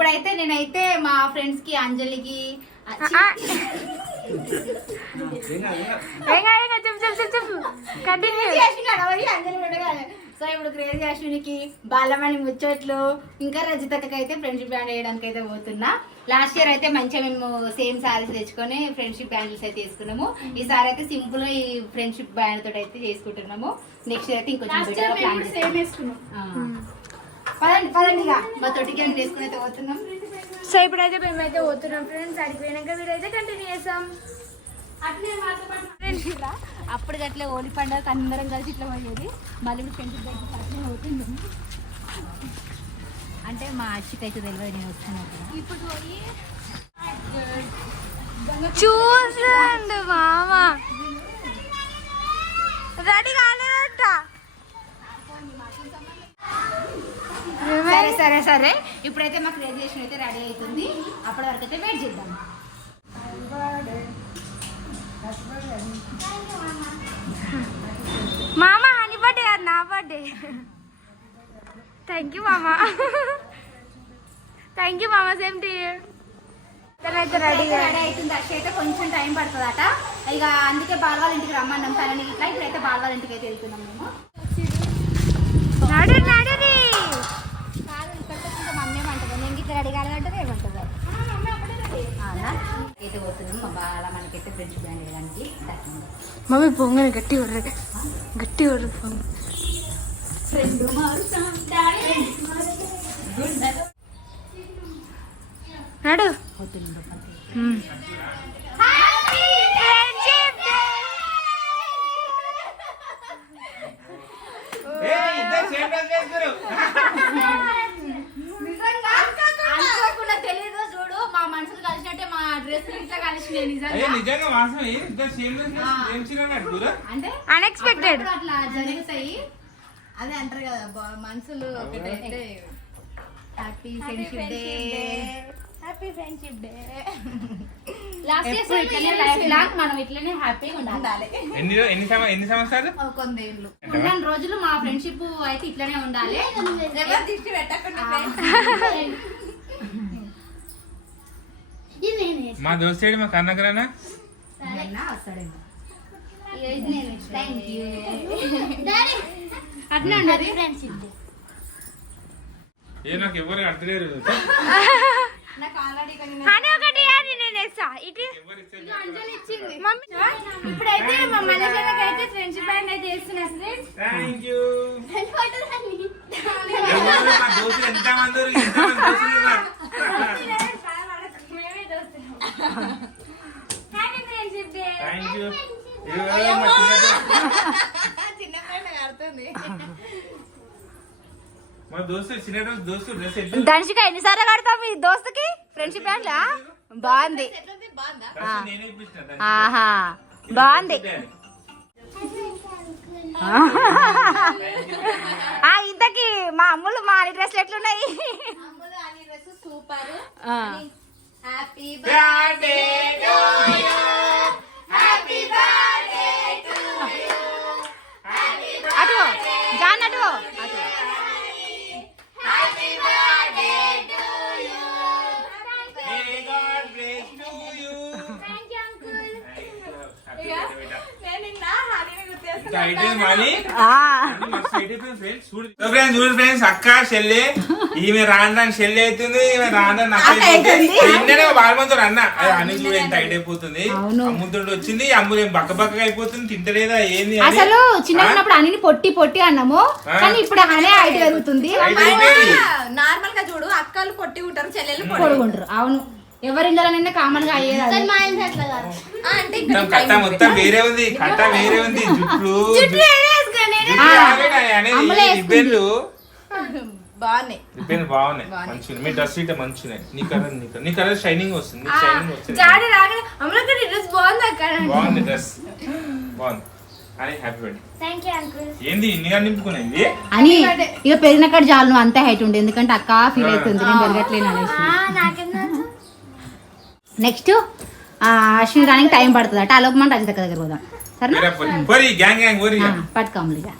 ఇప్పుడైతే నేనైతే మా ఫ్రెండ్స్ కి అంజలికి సో ఇప్పుడు క్రేజీ అశ్వినికి బాలమణి ముచ్చట్లు ఇంకా రజితకి అయితే ఫ్రెండ్షిప్ బ్యాండ్ వేయడానికి అయితే పోతున్నా. లాస్ట్ ఇయర్ అయితే మంచిగా మేము సేమ్ సారీస్ తెచ్చుకొని ఫ్రెండ్షిప్ బ్యాండ్స్ అయితే తీసుకున్నాము. ఈసారి అయితే సింపుల్ గా ఈ ఫ్రెండ్షిప్ బ్యాండ్ తోటి అయితే చేసుకుంటున్నాము. నెక్స్ట్ అయితే ఇంకొంచెం పదండి ఇక మా తోటికి వేసుకుని అయితే పోతున్నాం. సో ఇప్పుడైతే మేమైతే పోతున్నాం ఫ్రెండ్స్. అడిగి పోయినాక వీడైతే కంటిన్యూ చేస్తాం. అప్పుడు అట్లే హోలీ పండుగ అందరం కలిసి ఇట్లా పోయేది. మళ్ళీ ఫ్రెండ్షిప్ బ్యాండ్ అట్లే అవుతుంది. అంటే మా అచ్చికి అయితే తెలియదు నేను వచ్చినప్పుడు. ఇప్పుడు పోయి చూసండి మామ రెడీ కాలేదంట. సరే సరే సరే ఇప్పుడైతే మా గ్రాడ్యుయేషన్ అయితే రెడీ అవుతుంది. అప్పటి వరకు అయితే వెయిట్ చేద్దాం. మామ హనీ బర్త్డే కాదు నా బర్త్డే. థ్యాంక్ యూ మామ. థ్యాంక్ యూ మామ. Same to you. అయితే రెడీ అవుతుంది. అక్షయ్ అయితే కొంచెం టైం పడుతుందట. ఇక అందుకే బాలవాళ్ళ ఇంటికి రమ్మన్నాం తనని ఇట్లా. ఇప్పుడైతే బాలవాళ్ళ ఇంటికి అయితే వెళ్తున్నాం మేము. నడు నడుని కాదు ఇక్కడితో ఇంకా మమ్మీ ఏమంటుంది, నేను ఇట్లా రెడీ కాలేదంటే ఏమంటుంది అయితే పోతున్నాం. మా బాల మనకైతే ఫ్రెండ్షిప్ బ్యాండ్ వేయడానికి. మమ్మీ పొంగని గట్టి కొర్రగా గట్టి కొర్ర పొంగ. నడు తెలీదు చూడు, మా మనసులు కలిసినట్టే మా డ్రెస్ ఇట్లా కలిసినాయి. అంటే అన్ఎక్స్పెక్టెడ్ అట్లా జరుగుతాయి. అదే అంటారు కదా మనసులు ఒకటైతే. Happy friendship day. Happy friendship day. Last year ఇట్లనే లైఫ్ లాంగ్ మనం ఇట్లనే హ్యాపీగా ఉండాలి. ఎన్ని సంవత్సరాలు? కొందేళ్ళు ఉన్న రోజులు మా ఫ్రెండ్షిప్ అయితే ఇట్లనే ఉండాలి. దిష్టి పెట్టకుండా మా దోస్తేడు మా కన్నకరానా వస్తాడేమో. అట్లా ఉండదు ఫ్రెండ్షిప్ డే. ఏ నాకు ఎవరు అర్థలేరు. ఇప్పుడైతే మా మనసులకి అయితే ఫ్రెండ్షిప్ బ్యాండ్ అయితే చేస్తున్నా ఫ్రెండ్స్. Thank you. మా దోస్తులు ఎంతమంది happy friendship day. Thank you. మా దోస్తులు చిన్న దోస్తులు డ్రెస్ ఎట్లా ధనుషిక ఎన్నిసార్లు కడతావు మీ దోస్తుకి ఫ్రెండ్షిప్ బ్యాండ్? బాగుంది. నేనే ఇప్పించిన ఆహా బాగుంది. ఇంతకి మా అమ్ములు మా అన్ని డ్రెస్లు ఎట్లున్నాయి? Super. Happy birthday to you. Happy birthday to you. అటు జాన్ అటు అటు. Happy birthday to you. May God bless to you. Thank you uncle. Friends అక్క చెల్లె ఈమె రాను చెల్లి అవుతుంది, ఈమె రాను బాలమంతో అన్న అని చూడ ఎంత టైట్ అయిపోతుంది. అమ్ముతుంటే వచ్చింది, అమ్ములు ఏం బక్క బక్కగా అయిపోతుంది, తింటలేదా ఏంది? అసలు చిన్నప్పుడు అని పొట్టి పొట్టి అన్నాము, కానీ ఇప్పుడు అనే హైట్ పెరుగుతుంది. నార్మల్ గా చూడు, అక్కలు పొట్టి ఉంటారు, చెల్లెలు పొడుగుంటారు. అవును, ఎవరిందలనైనా కామన్ గా అయ్యేది. కట్ట మొత్తం వేరే ఉంది, కట్ట వేరే ఉంది, జుట్లు ఇబ్బందులు బాగున్నాయి, ఇబ్బంది బాగున్నాయి, మంచిగా మీ డ్రెస్ ఇట్లా మంచిగా నీ కలర్ షైనింగ్ వస్తుంది, బాగుంది డ్రెస్ బాగుంది అని. Happy birthday. ఏంది ఇన్నిగా నింపుకునేది అని ఇక పెరిగిన కాడ చాలు, నువ్వు అంతే హైట్ ఉండే, ఎందుకంటే అక్క ఫీల్ అవుతుంది నేను పెరగట్లేను అనేసి. నెక్స్ట్ అశ్విని రానికి టైం పడుతుంది అట, అలోక్ మన రజిత దగ్గర పోదాం సరేనా? పట్టుకోమలిగా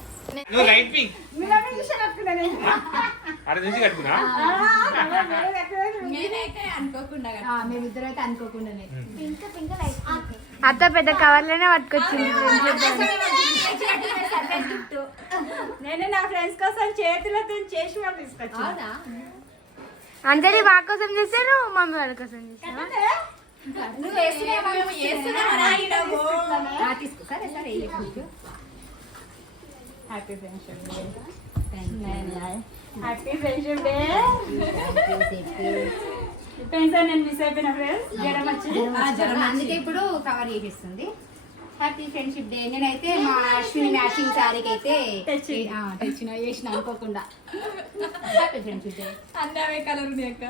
నేనైతే అనుకోకుండా మేమిద్దరు అయితే అనుకోకుండానే అత్త పెద్ద కవర్లోనే పట్టుకొచ్చింది నేను నా ఫ్రెండ్స్ కోసం చేతులతో చేసి వాళ్ళు తీసుకొచ్చి అంజలి మా కోసం చేశారు మమ్మీ వాళ్ళ కోసం చేశారు నువ్వు తీసుకో సరే సరే happy friendship day happy friendship day friends నేను మిస్ అయిపోయిన ఫ్రెండ్స్ జ్వరం వచ్చింది అందుకే ఇప్పుడు కవర్ చేపిస్తుంది హ్యాపీ ఫ్రెండ్షిప్ డే నేనైతే మా అశ్విని మ్యాచింగ్ శారీకి అయితే తెచ్చిన వేసిన అనుకోకుండా హ్యాపీ ఫ్రెండ్షిప్ డే అన్నీ అవే కలర్ ఉంది అక్క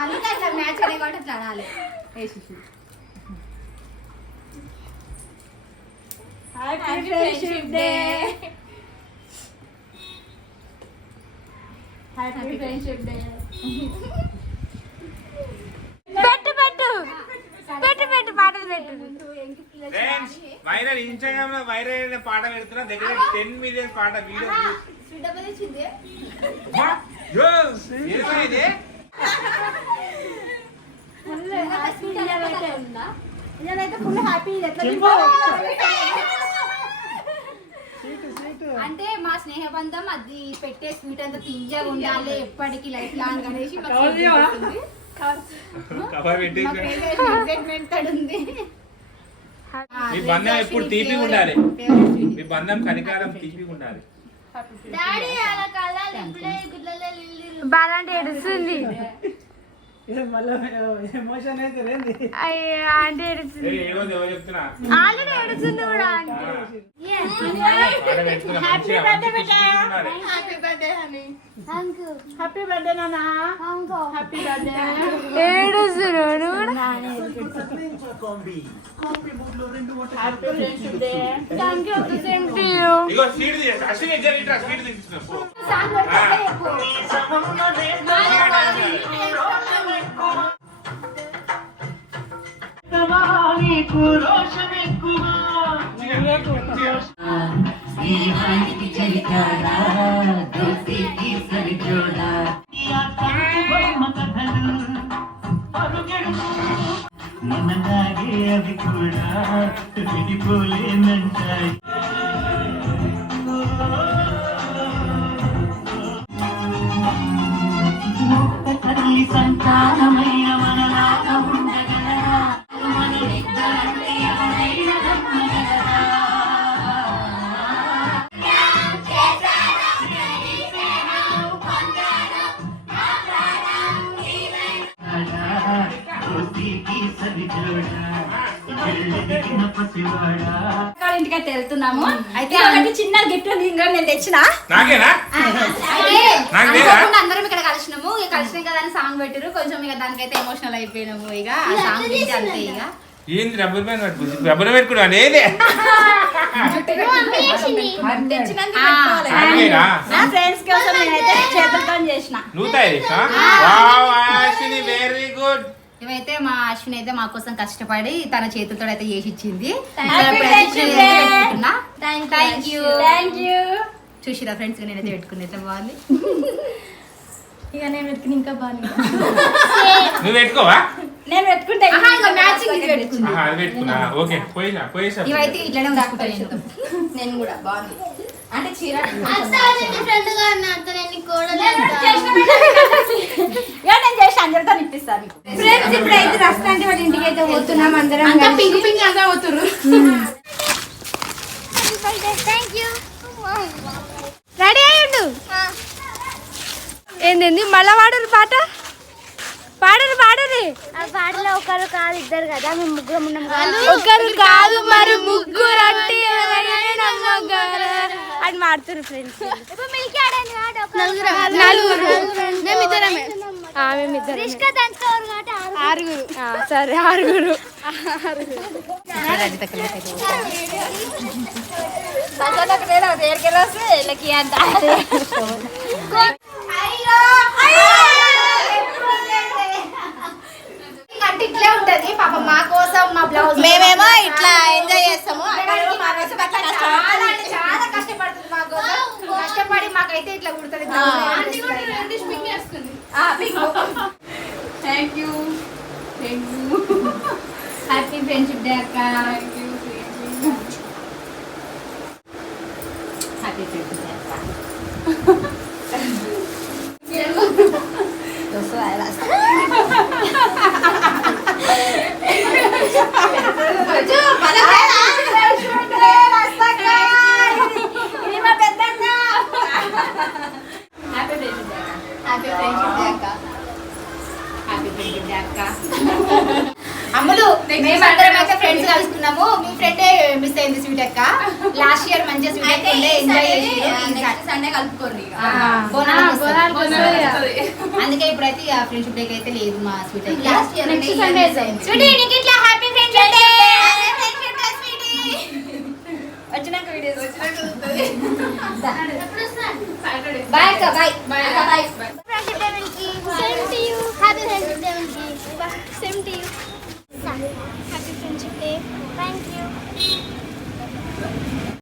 అందుకే అట్లా మ్యాచ్ అనే కాబట్టి అట్లా అనాలి వేసి happy friendship day happy friendship day పెట్టు పెట్టు పెట్టు పెట్టు పాటలు పెట్టు ఫ్రెండ్స్ వైరల్ ఇన్స్టాగ్రామ్ లో వైరల్ అయిన పాట పెడుతున్నా దగ్గర 10 మిలియన్ పాట వీడియో ఏమైంది నేనైతే ఫుల్ హ్యాపీ అంటే మా స్నేహబంధం అది పెట్టే స్వీట్ అంతా తీయగా ఉండాలి ఎప్పటికీ లైఫ్ లాంగ్ అనేసి కవర్ పెట్టి ఎక్సైట్మెంట్ ఉంది మీ బంధం ఎప్పుడు తీపిగా ఉండాలి మీ బంధం కనికారం తీపిగా ఉండాలి బాలాంటి ఏడుస్తుంది ఎమోషన్ అయితే లేని అయ్యో ఆంటీ ఏడుస్తుంది ఏమో ఎవరు చెప్తున్నా ఆల్రెడీ ఏడుస్తుంది కూడా ఆంటీ పాట పెడుతున్నా మంచిగా మంచి ఖుషిగా ఉండాలి. హ్యాపీ బర్త్డే నాన్న హ్యాపీ బర్త్డే ఏడుస్తున్నాడు happy friendship day thank you ego sweet తీయ అశ్విని ఎగ్జామ్ ఇట్లా స్వీట్ తీసుకున్నా అవి కూడా విడిపోలేనంటాయి తల్లి సంతానమైన మనలాగా ఉండగలరా మనలిద్దరంటే ఎవరైనా నమ్మగలరా ఇంటికైతే వెళ్తున్నాము అయితే ఒకటి చిన్న గిఫ్ట్ ఇంకా నేను తెచ్చిన నాకేనా అయితే నాకు లేదా? అనుకోకుండా అందరం ఇక్కడ కలిసినాము ఇక కలిసినాం కదా అని సాంగ్ పెట్టిరు కొంచెం ఇక దానికైతే ఎమోషనల్ అయిపోయినాము ఇక ఆ సాంగ్ నుంచి అంతే ఇక ఏంది రబ్బర్ బ్యాండ్ పట్టుకుంది రబ్బర్ పెట్టుకున్నా ఏదే తెచ్చినందుకు ఆ, పెట్టుకోవాలి. నాకేనా నా ఫ్రెండ్స్ కోసం నేనైతే చేతులతో చేసిన నువ్వు తయారు చేసా వావ్ అశ్విని వెరీ గుడ్ ఇవైతే మా అశ్విని అయితే మా కోసం కష్టపడి తన చేతులతో అయితే చేసి ఇచ్చింది Happy friendship day. Thank you thank you చూసిరా ఫ్రెండ్స్ నేనైతే పెట్టుకుంది అయితే బాగుంది ఇక నేను పెట్టుకుని ఇంకా బాగుంది నువ్వు పెట్టుకోవా నేను పెట్టుకుంటే ఆహా, ఇక మ్యాచింగ్ ఇది పెట్టుకుంది ఆహా, అది పెట్టుకున్నా ఓకే పోయిసా ఇవైతే ఇట్లనే ఉంచుకుంటాను నేను కూడా బాగుంది అంటే చీర నేను చేసి అందరితో ఇప్పిస్తాను మీకు ఫ్రెండ్స్ ఇప్పుడైతే రస్తాంటి వాళ్ళ ఇంటికి అయితే పోతున్నాం అందరం అంతా పింక్ పింక్ అంతా అవుతురు రెడీ అయ్యిండు ఏంది మళ్ళా పాడరు పాట పాడరు పాడరు ఆ పాటలో ఒకరు కాదు ఇద్దరు కదా మేము ముగ్గురం ఉన్నాం కదా ఒకరు కాదు మరి ముగ్గురు అంటే ఎవరైనా నమ్మగలరా అని మాడుతున్నారు ఫ్రెండ్స్ ఇప్పుడు మిల్కీ ఆడండి కాబట్టి ఒకరు నలుగురు మేమిద్దరమే మేమిద్దరు రిష్కా దంచుకోరు కాబట్టి ఆరుగురు సరే ఆరుగురు వీళ్ళకి అంత అంటే ఇట్లే ఉంటది పాప మా కోసం మా బ్లౌజ్ మేమేమో ఇట్లా ఎంజాయ్ చేస్తాము అక్కడేమో మా కోసం అట్లా చాలా అంటే చాలా కష్టపడుతుంది మా కోసం కష్టపడి మాకైతే ఇట్లా కుడుతుంది thank you happy friendship day అక్క హ్యాపీ ఫ్రెండ్షిప్ డే అక్క అమ్ములు మేమందరం అయితే ఫ్రెండ్స్ కలుసుకున్నాము. మీ ఫ్రెండే మిస్ అయింది స్వీట్ అక్క. లాస్ట్ ఇయర్ మంచిగా స్వీట్ ఉండే ఎంజాయ్ చేసి సండే కలుపుకోండి అందుకే ఇప్పుడైతే ఫ్రెండ్షిప్ డేకి అయితే లేదు మా స్వీట్ అయితే. Last year next Sunday sweetie నీకు ఇట్లా హ్యాపీ ఫ్రెండ్షిప్ డే. వచ్చినాక వీడియోస్ బాయ్ అక్క బాయ్. ఫ్రెండ్షిప్ డే వెల్కి same to you happy friendship day వెల్కి సేమ్ టు యు